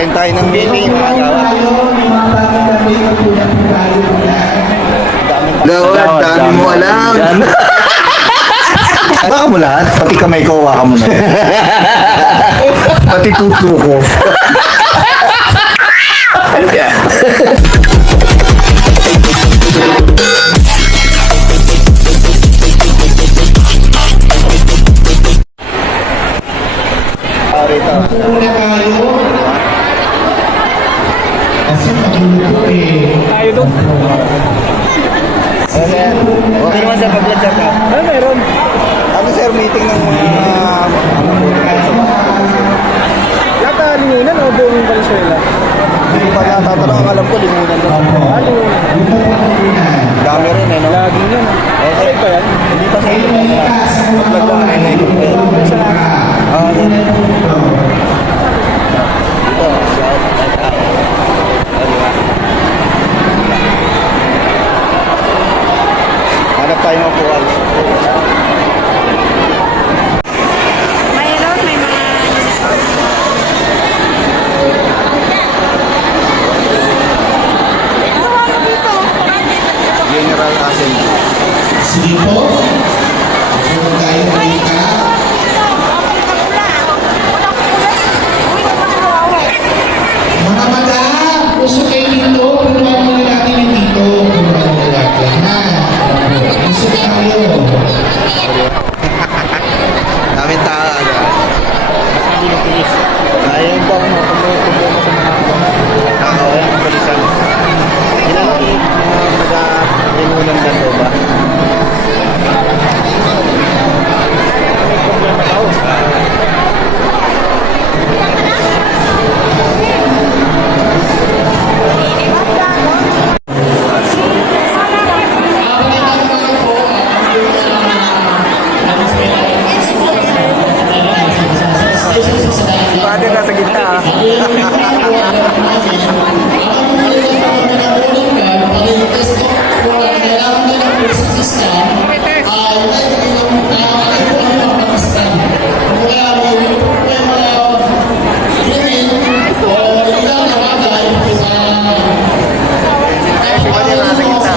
Attend tayo ng meeting, mga gawad. Gawad, dami mo alam. Baka mo lahat, pati kamay ko, waka mo na. Pati tuto ko. Tayo doon. Okay naman sir, pag-vlog sir ka. Ano meron? Ano sir, meeting ng mga Yata lingunan o buong Valenzuela? Hindi pa natatanong, ang alam ko, limunan na. Lingunan. Dami rin eh, no? Laging yan. Okay pa yan? Hindi pa sa inyo. Pag-vlog lang ang highlight ko. Hanap tayo ng upuan. Mayroon, may mga General Assembly. Sige po. Huwag tayo malita. Mga madam, gusto kayo dito. Punuan muna natin yung dito. Punuan muna natin. Ha? Gusto tayo. Daming tao agad. Ayun ba kung tumutubo sa mga tao yan, ang balisan. Ilang mag-inunan na to ba? Pwede nasa gitna ah. Pwede nasa gitna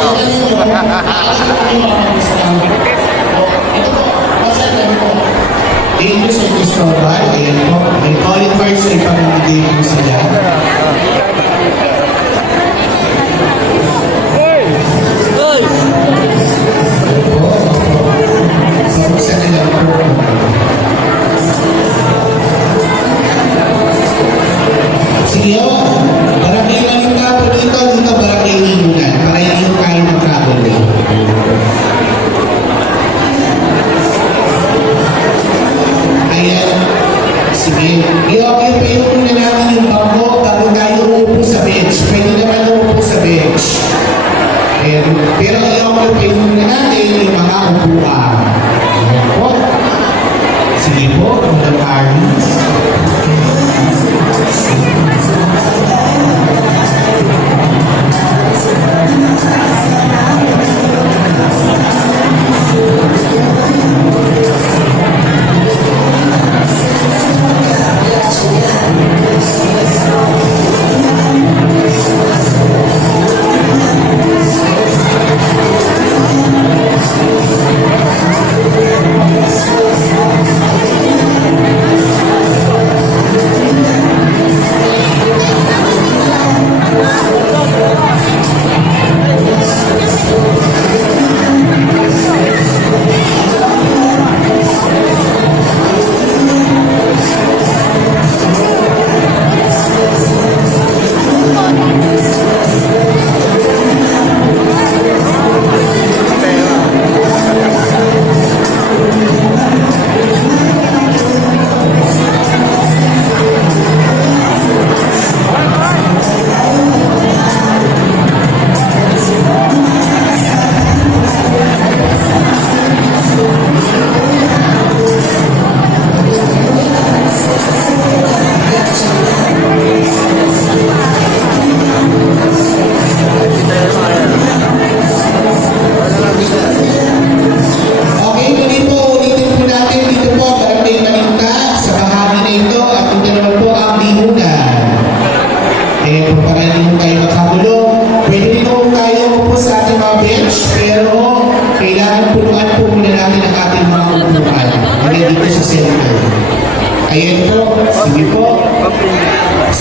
Dangerous or discovered, ayan po. May calling cards na ipamimigay po sila. So, sa nila po. Sige o, barangay Manita po dito barangay Linunan, para hindi yung kayo mag-travel lang. Ayan. Sige. I-occupy muna namin yung bangko bago tayo uupo sa bench. Pwede naman uupo sa bench. Ayan. Pero i-occupy muna natin yung mga upuan. Ayan po. Sige po, mga Paris.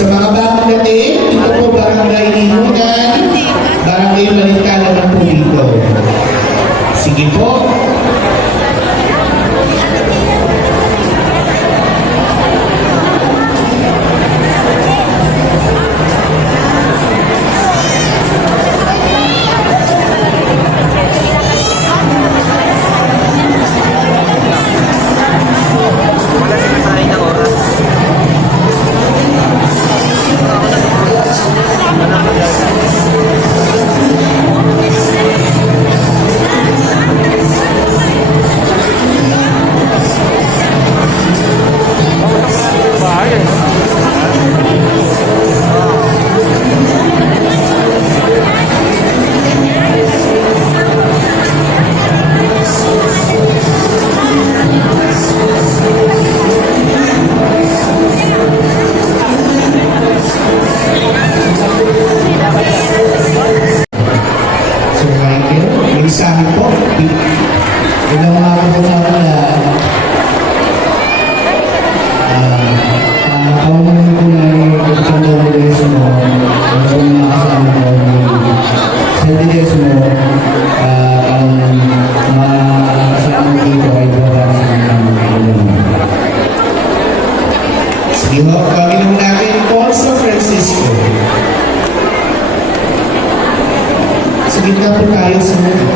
Sa mga bagong dating, dito po Barangay Linunan, Barangay Malinta naman po dito. Sige po. Wala sinasahin ng oras. So, Michael, mensahe po. Ilang mga po sa kanila. Kawalan ko na yung pagkakalilis mo, ang mga kasama ko, sa dilis mo, ang mga kasama dito ay wala sa mga. Sige ho, kami naman natin Paul sa Francisco. Sige na po tayo sa mga.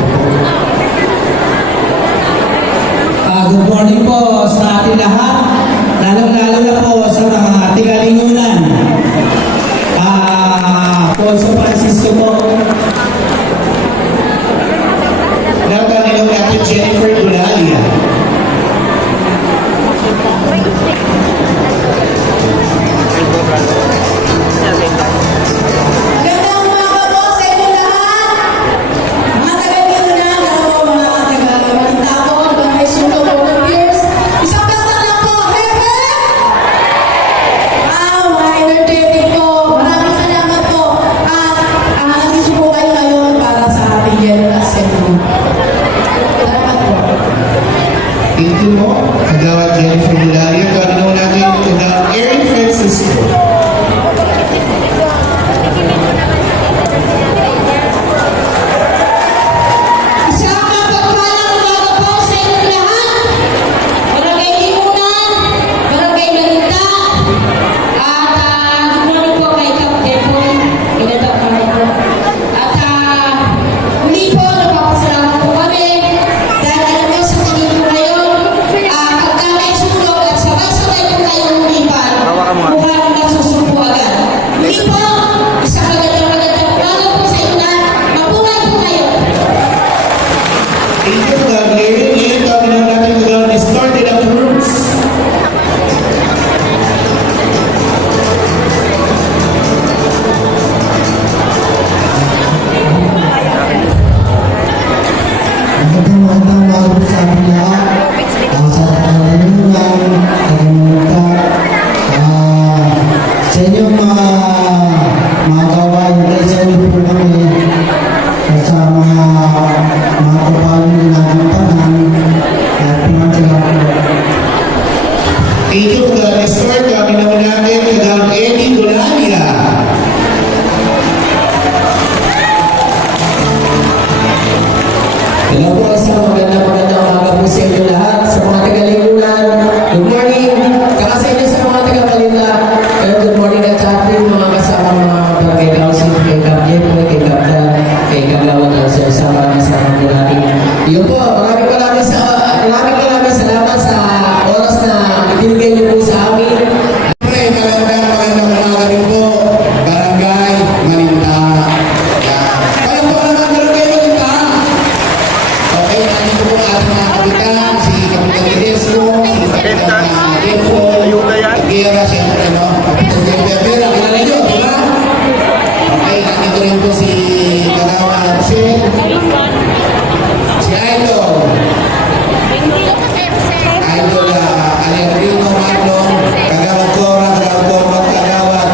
Good morning po sa ating lahat, lalong-lalo na po sa mga tigalingunan. Paul San Francisco po. Napanilaw natin Jennifer Dulalia. Gandang umaga po sa inyo lahat. Mga taga-Linunan, ako po mga taga-Malinta po, Barangay Sundo, Volunteers. Isang pasak lang po, hehe! Mga energetic po. Maraming salamat po. Nandito po kayo ngayon para sa ating General Assembly. Salamat po. Thank you po. Kagawad Jennifer Dulalia. Kagawad natin kagawad Erin Francisco. Isang mapagpalang umaga po sa inyong lahat. Barangay Linunan, Barangay Malinta, at good morning po kay Captain Boy. Magandang umaga po. At muli po, napapasalamat po kami dahil alam nyo sa tingin ko ngayon, pagka may sulog at sabay-sabay po kayong lumipan, mukhang nagsusupo agad. Muli po, isang magandang umaga po sa inyo lahat. Mabuhay po kayo. Thank you, kagawad Erin. Ngayon, kami naman natin kagawad Nestor de la Cruz. Magandang umaga po sa ating lahat. Sa Linunan, sa inyong mga kawan, sa inyo po kami at sa mga kapalong ginagampanan at pinagkakaroon po. Thank you, kagawad Nestor. Kami naman natin kagawad Eddie Dulalia. Hello po, isang magandang umaga po sa inyo lahat. Sa mga taga-Linunan, good morning. Kaka sa inyo sa mga taga-Malinta, good morning at happy mga kasama mga barangay council, kay Captain, kay Captain, kay Kagawad at sa sama po natin. Yun po, maraming salamat sa oras na ibinigay niyo po sa amin. Siyempre, magandang umaga rin po, Barangay Malinta. Kaya po naman Barangay Malinta. Okay, nandito po ang ating mga kapitan, si Kapitan Tedesco, si Kapitan Defo, Aguera, siyempre, no? Kapitan Vera, kilala nyo, di ba? Okay, nandito rin po si Kagawad Rochelle, si Idol, Alegrino Marlon, Kagawad Cora, Kagawad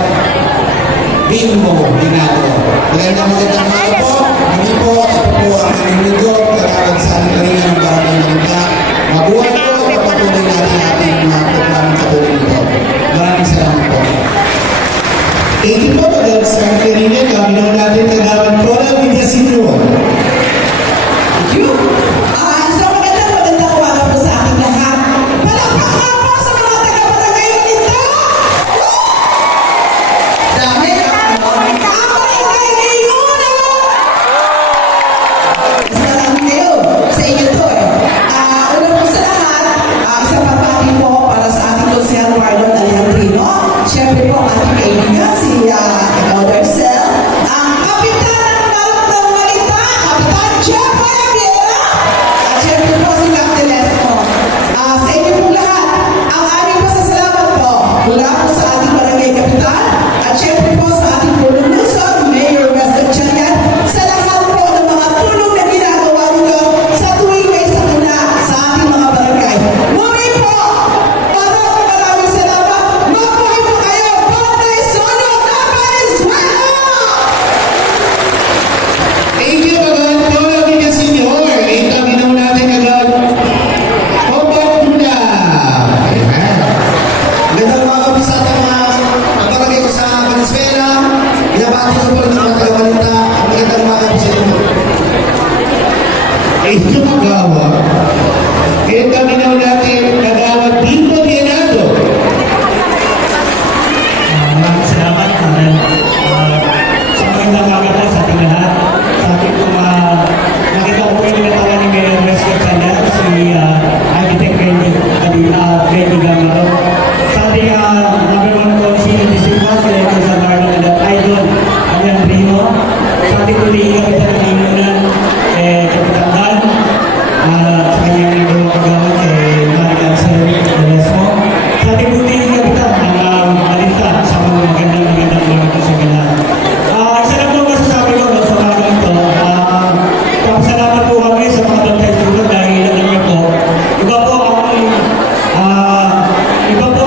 Bimbo, Binato. Magandang umaga po. Kami po, ako po ang aming linggo, Kagawad San Marina ng Barangay Malinta. Mabuhay po at papatuloy natin ating mga programang katulad nito. Maraming salamat po. Thank you po, Madam Secretary. Kami naman natin kagawad ko ng Villasinro. Thank you. Isang magandang umaga po sa ating lahat. Palakpakan po sa mga taga-barangay Malinta! Dami ang barangay Layuna! Salamat kayo sa inyo to eh. Una po sa lahat, isang pagbati po para sa ating Lucian Marlon Alejandrino. Siyempre po, ating kaibigan, si Elder Cel, ang kapitan ng Barangay ng Malinta, Kapitan Jeff Mayabiera, at siyempre po si Captain Esco. Sa inyo po lahat, ang aming pasasalamat po mula po sa ating barangay kapitan, at siyempre po sa ating pulong Luzon, Mayor Weston Chanyan, sa lahat po ng mga tulong na ginagawa nyo sa tuwing may sakuna sa ating mga barangay. Muli po, maraming salamat. Mabuhay po kayo, Panay Solo na Venezuela! Thank you, Magawad ko ng Villasinro. Kami naman natin kagawad Combat Buda. Ayan. Magandang umaga po sa ating mga kabarangay ko sa Venezuela. Binabati ko po rin ang mga taga-Malinta. Magandang umaga po sa inyo. Thank you, Magawad. Kami naman natin kagawad Tito Bienado. Maraming salamat, Karen. Sa magandang umaga po sa ating lahat. Sa ating kung nakita ko po yung natawa ni Mayor Weston Chanyan, si Architect Benny Gamaro. Sa ating number 1 consider disipline, kaya sa Marlon at Idol, Alejandrino. Sa ating kulihin kapitan ng Limunan, Kapitan Dan, sa kanyang nagawang kagawad kay Marian Sir Delesmo. Sa ating kulihin kapitan ng Malinta, sa mga magandang umaga po sa kanila. Isa lang po masasabi ko no, sa mga ganito. Papasalamat po kami sa mga bantay tulog dahil alam niyo po, iba po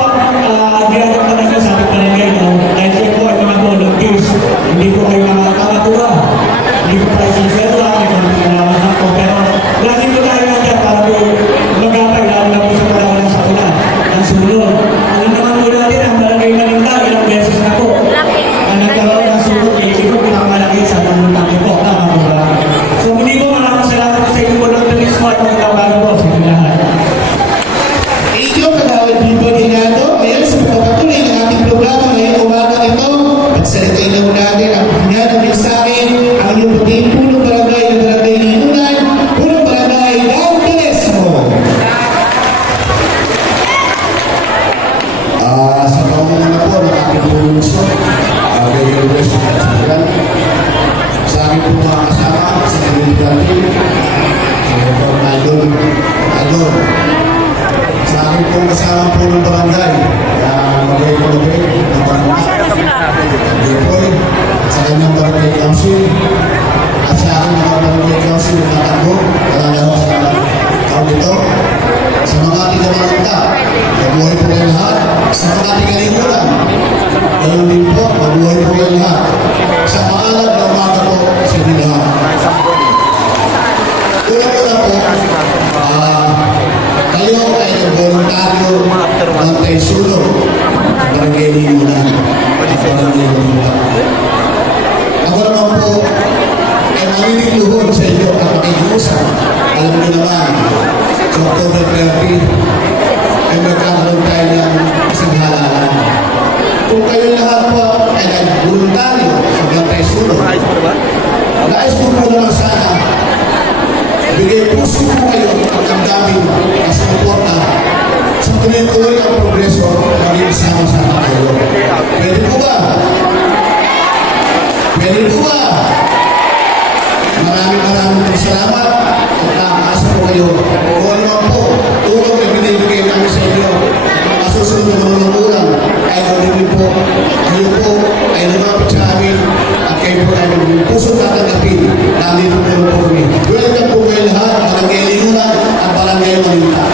ang ginagawa natin sa ating barangay no, dahil kayo po ay mga volunteers, hindi po kayo mga kamatura, hindi po tayo sinisera, hindi po pinalaman na po, pero lagi po tayo nandiyan para po magapay lalo na po sa panahon ng sakuna, ng sulod. Alam naman po natin ang barangay Malinta, ilang beses na po ang nagkaroon ng sulod, hindi po pinakamalaki sa pangutang po, tama po ba? So muli po maraming salamat po sa inyo po ng tulismo at magtawagan po sa inyo lahat. Thank you, kagawad Tito Bienado. Ngayon, sa pagpapatuloy ng ating programa ngayong umaga ito, pagsalitain lang natin ang kanya ng mensahe, ang iyong puting punong barangay ng Barangay Limunan, punong barangay ng Telesmo. Sa pamumuno po ng ating pulungso, Mayor Weston Chanyan, sa aking po mga kasama, sa community team, sa Idol, sa aking po kasama po ng barangay, Magay-Magay, ng barangay, Depoy, sa kanyang barangay council, at sa aking mga barangay council na takbo, kalalawa sa auditor, sa mga ating kamaranta, mabuhay po kayo lahat, sa mga ating kalimutan, ganoon din po, mabuhay po kayo lahat, sa maalam na umaga po sa inyo lahat. Una-una po, kayo ay nag-voluntaryo ng Taisulo sa Barangay Limunan at Barangay Malinta. Ako naman po ay manginigluhod sa inyo at makikiusap. Alam niyo naman, sa October 30 ay magkakaroon tayo ng isang halalan. Kung kayo lahat po ay nag-voluntaryo sa Barangay Sulo, nais ko po naman sana bigay puso po kayo ang damdamin na sumuporta sa tuloy-tuloy ang progreso maging sama-sama kayo. Pwede po ba? Pwede po ba? Maraming salamat at nakakasa po kayo. Kung ano man po, tulong na binibigay namin sa inyo, mga susunod na manunungkulan, ay gawin po. Kayo po ay lumapit sa amin at kayo po ay puso tatanggapin. Nandito po kami. Welcome po kayo lahat, Barangay Limunan at Barangay Malinta.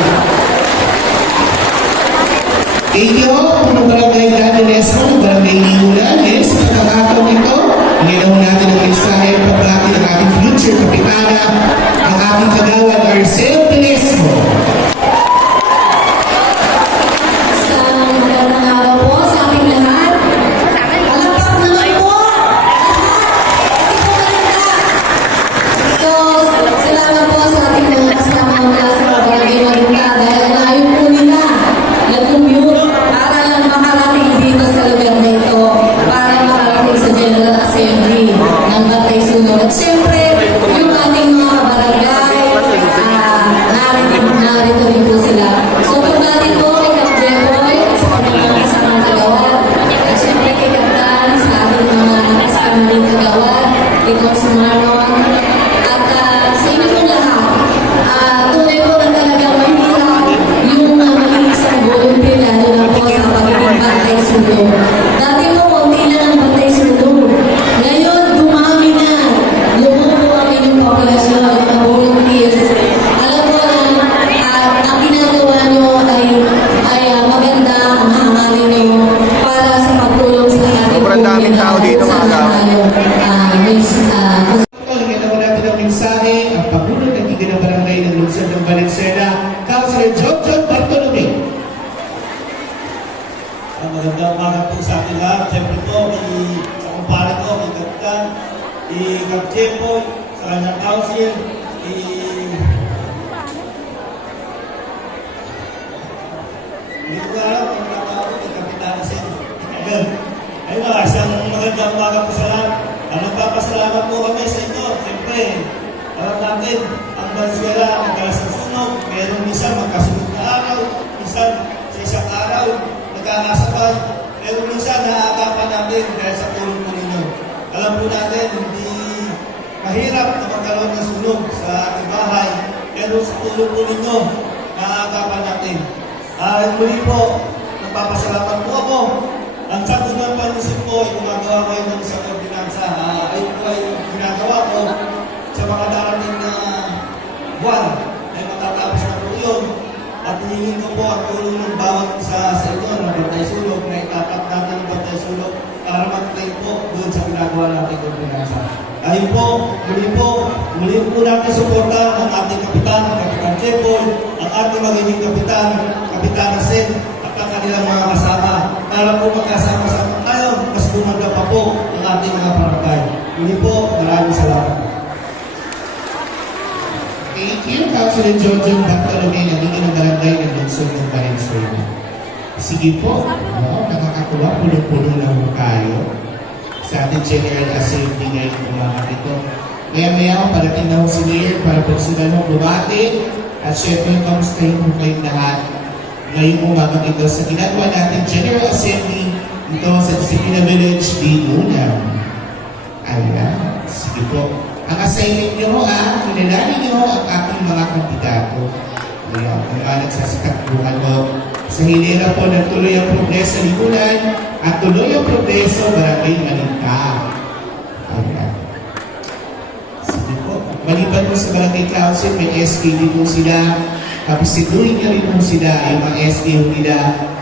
Thank you, punong barangay ng Telesmo, ng Barangay Limunan. Yes, sa pagkakataon ito, ngayon natin ang mensahe pagbati ng ating future kapitana, ang ating kagawad Arcel Telesmo. Magandang araw po sa ating lahat. Palakpak daming tao dito mga kaaway. Ito, hinggan naman natin ang mensahe, ang Pangulo ng Giga ng Barangay ng Lungsod ng Valenzuela, Councilor John Bartolome. Ang magandang umaga po sa ating lahat. Siyempre po, sa kumpare ko, kay Kapitan, Kap Jepo, sa kanyang council, hindi ko alam kung nakakot kay Kapitan Sen. Ayun na, isang magandang umaga po sa lahat. Nagpapasalamat po kami sa inyo. Siyempre, alam natin, ang Valenzuela, madalas ang sunog, meron minsan magkasunod na araw, minsan sa isang araw, nagkakasabay, pero minsan naaagapan natin dahil sa tulong po ninyo. Alam po natin, hindi mahirap na magkaroon ng sunog sa ating bahay, pero sa tulong po ninyo, naaagapan natin. Muli po, nagpapasalamat po ako. Ang sakto ng panisip po ay gumagawa ko ng isang ordinansa. Ayun po ay ginagawa ko sa mga darating na buwan ay matatapos na po yun. At hihingin ko po ang tulong ng bawat isa sa inyo ng bantay sulog na itatak natin ng bantay sulog para mag-train po doon sa ginagawa natin ng ordinansa. Ayun po, muli po natin suporta ng ating kapitan, Kapitan Jepol, ang ating magiging kapitan, Kapitan Sen, at ang kanilang mga kasama. Para po magkasama-sama tayo, mas gumanda pa po ang ating mga barangay. Muli po, maraming salamat. Thank you, Councilor John Bartolome, ng Giga ng Barangay ng Lungsod ng Valenzuela. Sige po, nakakakuha, puno-puno lang po kayo sa ating General Assembly ngayong umaga ito. Maya-maya, parating na ho si Mayor para po sila nung bumati at syempre, kamustahin po kayong lahat ngayong umaga ito sa ginagawa natin General Assembly ito sa Disciplina Village, Binunang. Ayan, sige po. Ang assignment nyo kinilala nyo ang ating mga kandidato. Ayan, ang mga nagsasakatuhan mo. Sa hilera po ng tuloy ang progreso lipunan at tuloy ang progreso barangay Maninta. Ayan. Sige po. Maliban po sa barangay council, may SKD po sila. Kapisituin nyo rin po sila, yung mga SKD nila,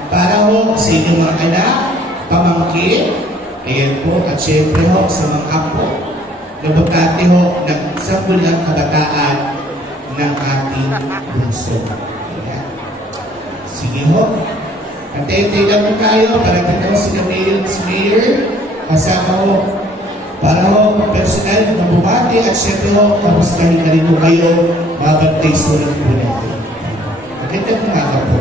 para ho sa inyong mga anak, pamangkin, ayan po, at syempre ho sa mga apo, nabagkati ho ng sambulang kabataan ng ating lungsod. Ayan. Sige ho. Antay-antay lang po tayo para tignan si Mayor, kasama ho, para ho personal na bumati at syempre ho, kamustahin na rin ho kayo, mga bantay sulat po natin. Magandang umaga po.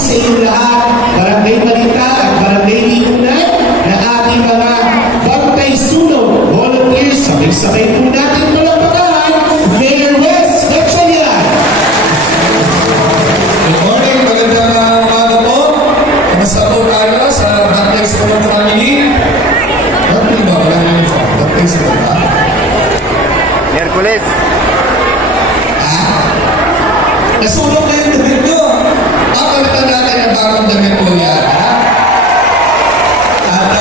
sa inyong lahat, Barangay Balita at Barangay Limunan, na ating mga bantay sunog, volunteers, sabay-sabay po natin palakpakan, Mayor Wes Gatchalian. Good morning, magandang umaga po. Kamusta po tayo sa Bantay Sunog Family? Ba't hindi ba walang uniform? Bantay Sunog ba? Miyerkules. Nasunog na yung damit nyo. Pagkalitan natin ang bagong damit po yan. At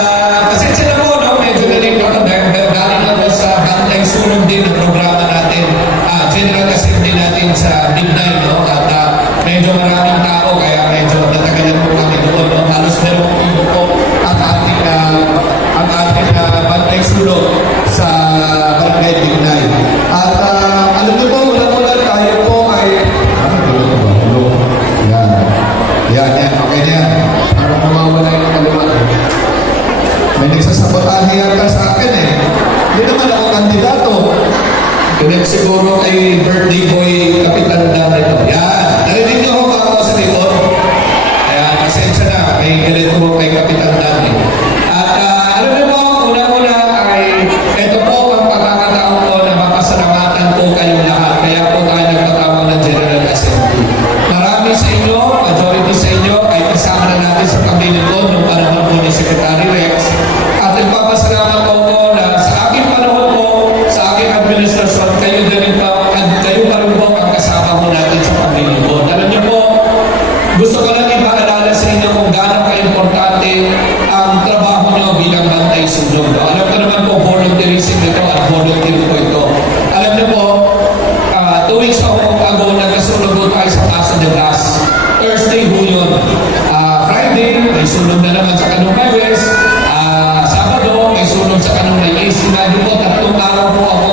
pasensya na po, no? Medyo na-late ako dahil galing ako sa Bantay Sunog din ang programa natin. General Assembly natin sa midnight, no? At medyo maraming tao, kaya medyo natagalan po kami doon, no? Halos meron po ang ating Bantay Sunog sa Barangay Midnight. At alam niyo po, mula tayo po ay yan. Okay na yan. Parang namawala yung kaliwa. May nagsasabotahe yata sa akin eh. Hindi naman ako kandidato. Pinag siguro kay birthday boy Kapitan Dan ito. Yan. Narinig niyo ko ba ako sa likod? Ayan, pasensya na. May galit ko kay Kapitan Dan eh. At alam niyo po, una-una ay ito po ang pagkakataon ko na mapasalamatan po kayong lahat. Kaya po tayo nagtatawag ng General Assembly. Marami sa inyo, majority sa inyo ay kasama na natin sa pamilya ko noong panahon po ni Secretary Rex. At nagpapasalamat po ko na sa aking panahon po, sa aking administrasyon, kayo pa rin po ang kasama mo natin sa pamilya ko. Alam niyo po, gusto ko lang ipaalala sa inyo kung gaano ka-importante ang trabaho niyo bilang bantay sunog. Alam ko naman po, volunteerism ito at volunteer po ito. Alam niyo po, 2 weeks ago nagkasunog po tayo sa Paso de Blas. Thursday po yun. Friday, may sunog na naman sa Kanong Highways. Sabado, may sunog sa Kanong Highways. Sinabi po, 3 araw po ako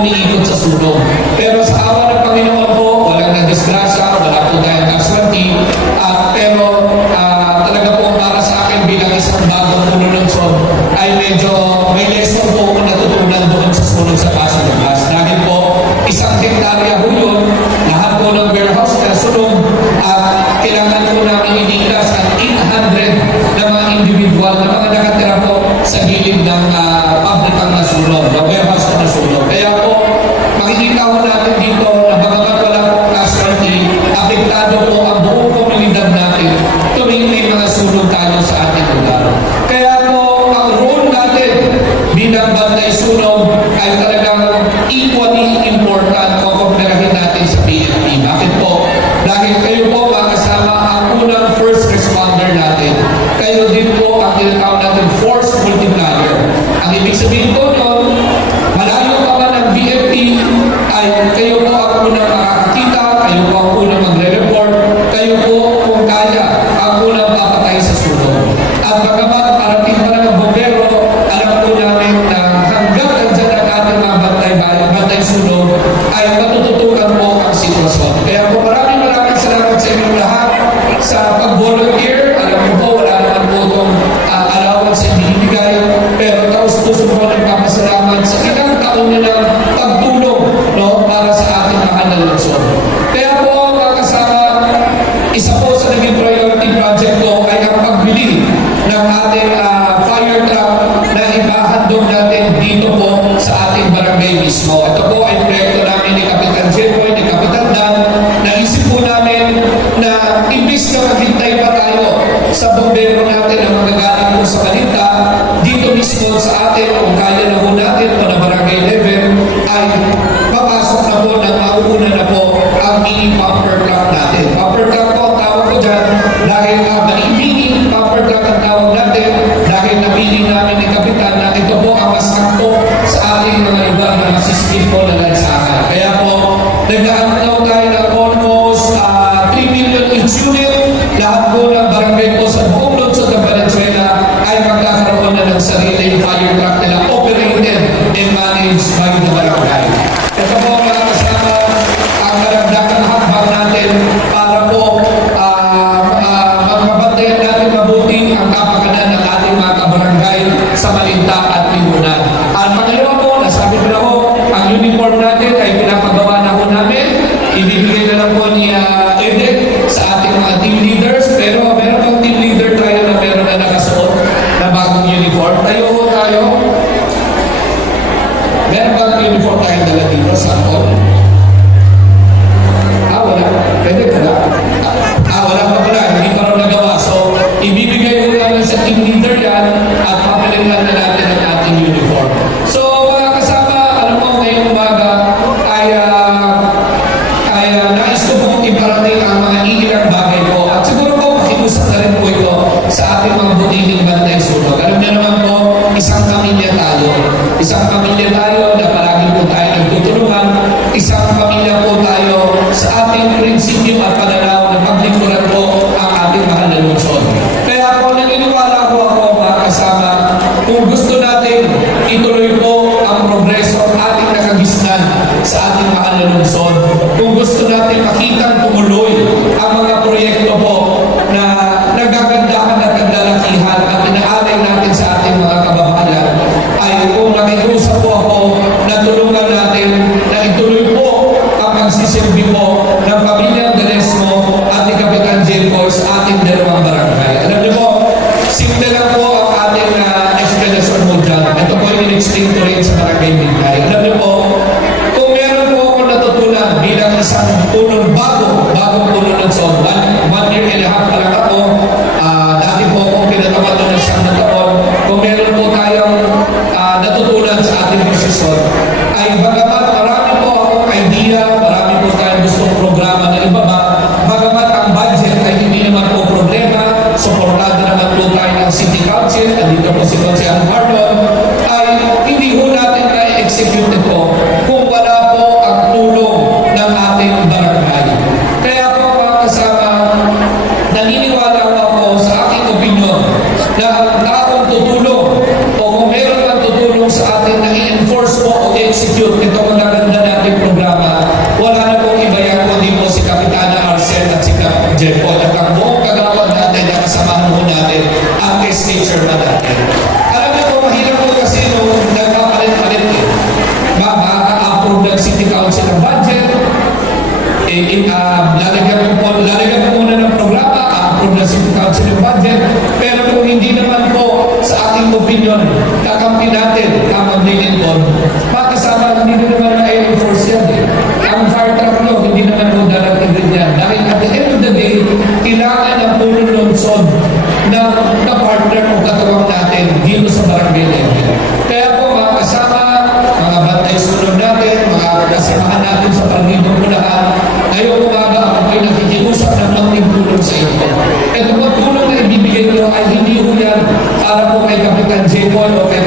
umiikot sa sunog. Pero sa awa ng Panginoon po, walang nagdisgrasya, wala po tayong casualty. Pero talaga po para sa akin bilang isang bagong punulungsod ay medyo may lesson po kung natutunan doon sa sunog sa Paso de Blas. Dahil po, isang hektarya po yun, lahat po ng warehouse na sunog at kailangan po namin iligtas ang 800 na mga individual na mga nakatira po sa gilid ng pabrikang nasunog, ng warehouse na nasunog. Kaya po, makikita po natin dito na bagamat wala pong casualty, apektado po ang buong komunidad natin tuwing may mga sunog tayo sa ating lugar. Kaya po, ang role natin bilang bantay sunog ay talagang equally important kung kumpirahin natin sa PNP. Bakit po? Dahil kayo po makasama ang unang first responder natin. Kayo din po ang tinatawag natin force multiplier. Ang ibig sabihin po nun, malayo pa man ang BFP, ay kayo po ang unang makakakita, kayo po ang unang magre-report, kayo po kung kaya ang unang papatay sa sunog. At bagamat parating pa ng bombero, alam po namin na hanggang nandiyan ang ating mga bantay sunog ay matututukan po ang sitwasyon. Kaya po maraming salamat sa inyong lahat sa pag-volunteer. Alam mo po, wala naman po itong allowance na binibigay. Pero taos-puso po nagpapasalamat sa ilang taon nilang pagtulong, no, para sa ating mahal na lungsod. Kaya po mga kasama, isa po sa naging priority project ko ay ang pagbili ng ating fire truck na ipahandog natin dito po sa ating barangay mismo. Ito po ay proyekto namin ni Kapitan Jeboy, ni Kapitan Dan. Naisip po namin na imbis na maghintay pa tayo sa bombero natin na magagaling po sa Balita, dito mismo sa atin, kung kaya na po natin o na barangay level, ay papasok na po ng mauuna na po ang mini pumper truck natin. Pumper truck po ang tawag ko dyan dahil mini pumper truck ang tawag natin dahil napili namin ni Kapitan na ito po ang mas sakto sa ating mga iba na masiskip po na lansahan. Kaya po, naglaantaw tayo ng almost 3 million each unit. Lahat po ng barangay po sa buong lungsod ng Valenzuela ay magkakaroon na ng sariling fire truck nila operated and managed by the barangay. Ito po mga kasama ang karagdagang hakbang natin para po magpapantayan natin mabuti ang kapakanan ng ating mga kabarangay sa Malinta at Limunan. At pangalawa po, nasabi ko na po, ang uniform natin ay pinapagawa na po namin. Ibibigay na lang po ni Edek sa ating mga team leaders, pero natin makitang tumuloy ang mga proyekto po na nagagandahan at naglalakihan at inaalay natin sa ating mga kababayan ay kung nakikusap po ako na tulungan natin na ituloy po ang pagsisilbi po ng pamilyang Delesmo at ni Kapitan Jelco sa ating dalawang barangay. Alam niyo po, simple lang po ang ating explanation mo dyan. Ito po yung in-explain ko rin sa barangay Bintay. Alam niyo po, kung meron po ako natutunan bilang isang bagong puno ng SOD, 1 year and a half pa lang ako, dati po akong pinatawad ng isang na taon, kung meron po tayong natutunan sa ating posisyon, ay bagamat marami po akong idea, marami po tayong gustong programa na ibaba, bagamat ang budget ay hindi naman po problema, suportado naman po tayo ng City Council, andito po si Consel Marlon, ay hindi po natin na-execute ito kung wala po ang tulong ng ating barangay. Kaya po mga kasama, naniniwala po ako sa aking opinion na ang taong tutulong o kung meron man tutulong sa atin na i-enforce po o i-execute itong magaganda nating programa, wala na pong iba yan kundi po si Kapitana Arcel at si Kap Jelco at ang buong kagawad natin na kasamahan po natin ang SK Chairman natin. Alam niyo po, mahirap po kasi nung nagpapalit-palit maka-approve ng City Council ng budget, lalagyan ko muna ng programa, approve ng City Council ng budget, pero kung hindi naman po sa aking opinion, kakampi natin ang maglilingkod, makasama hindi naman na-enforce yan eh. Ang fire truck nyo, hindi naman po darating din yan. Dahil at the end of the day, kailangan ng punong lungsod ng kapartner o katuwang natin dito sa barangay level. Kaya po mga kasama, mga bantay sunod natin, mga kasamahan natin sa Panginoon Bulacan, ngayong umaga ako ay nakikiusap ng malaking tulong sa inyo. Ito po tulong na ibibigay nyo ay hindi ho yan para po kay Kapitan Jelco o kay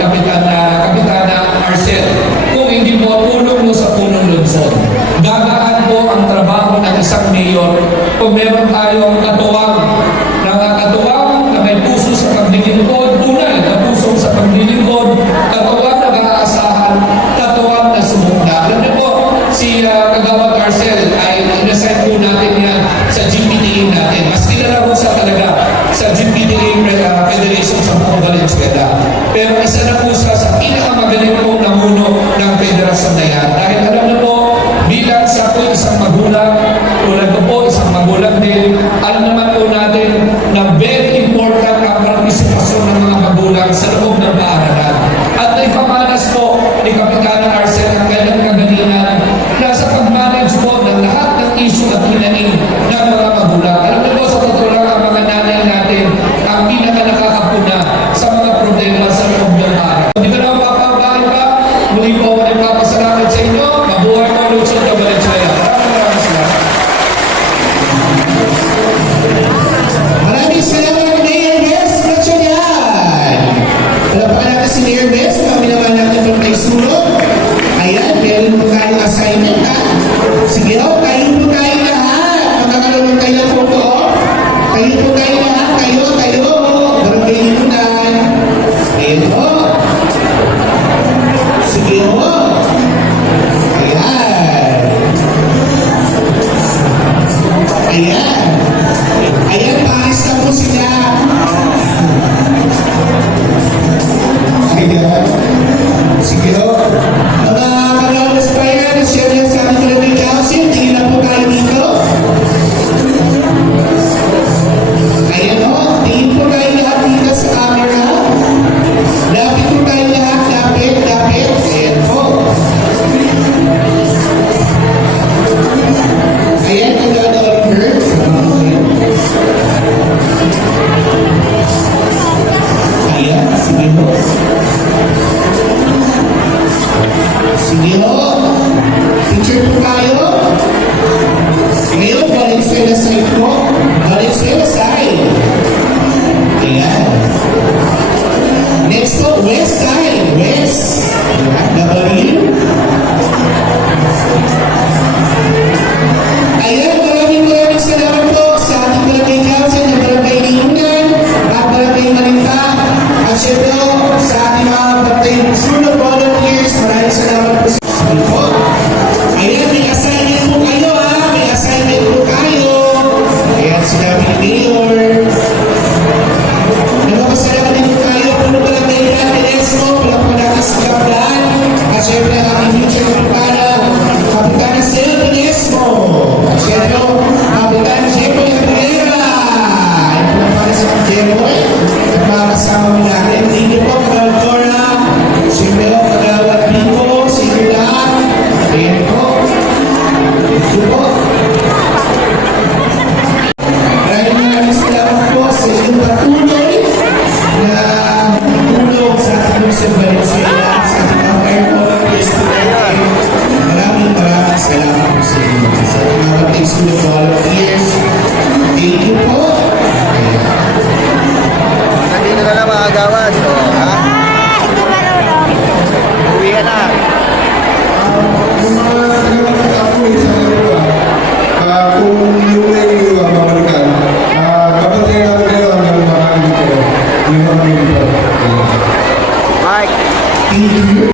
Kapitana Arcel. Kung hindi po tulong mo sa punong lungsod, gagaan po ang trabaho ng isang mayor kung meron tayong katuwang na may puso sa paglilingkod, tunay na puso sa paglilingkod, katuwang na maaasahan, katuwang na sumunda. Alam niyo po, si Kagawad Arcel ay inassign po natin yan sa GPDA natin. Mas kilala po sa talaga sa GPDA Federation sa buong Valenzuela. Pero isa na po siya sa pinakamagaling pong namuno ng federasyon na yan. Dahil alam niyo po, bilang siya po isang magulang, tulad ko po isang magulang din, Boy at mga kasama mo natin. Thank you po, Kagawad Cora, siyempre po, Kagawad Pico, sino lahat. Ayan po. Thank you po. Maraming salamat po sa inyong patuloy na tulong sa ating sa Valenzuela, sa ating mga fire volunteers natin. Maraming salamat po sa inyo. Sa mga pag-exulo volunteers. Thank you po. Nandito ka na mga agawad. O, ha? Uwi ka na. Yung mga tagapagod ako sa dalawa, kung yung may babalikan, kapatid natin kayo hanggang makakandi kayo. Yung mga nilito. Mike. Thank you.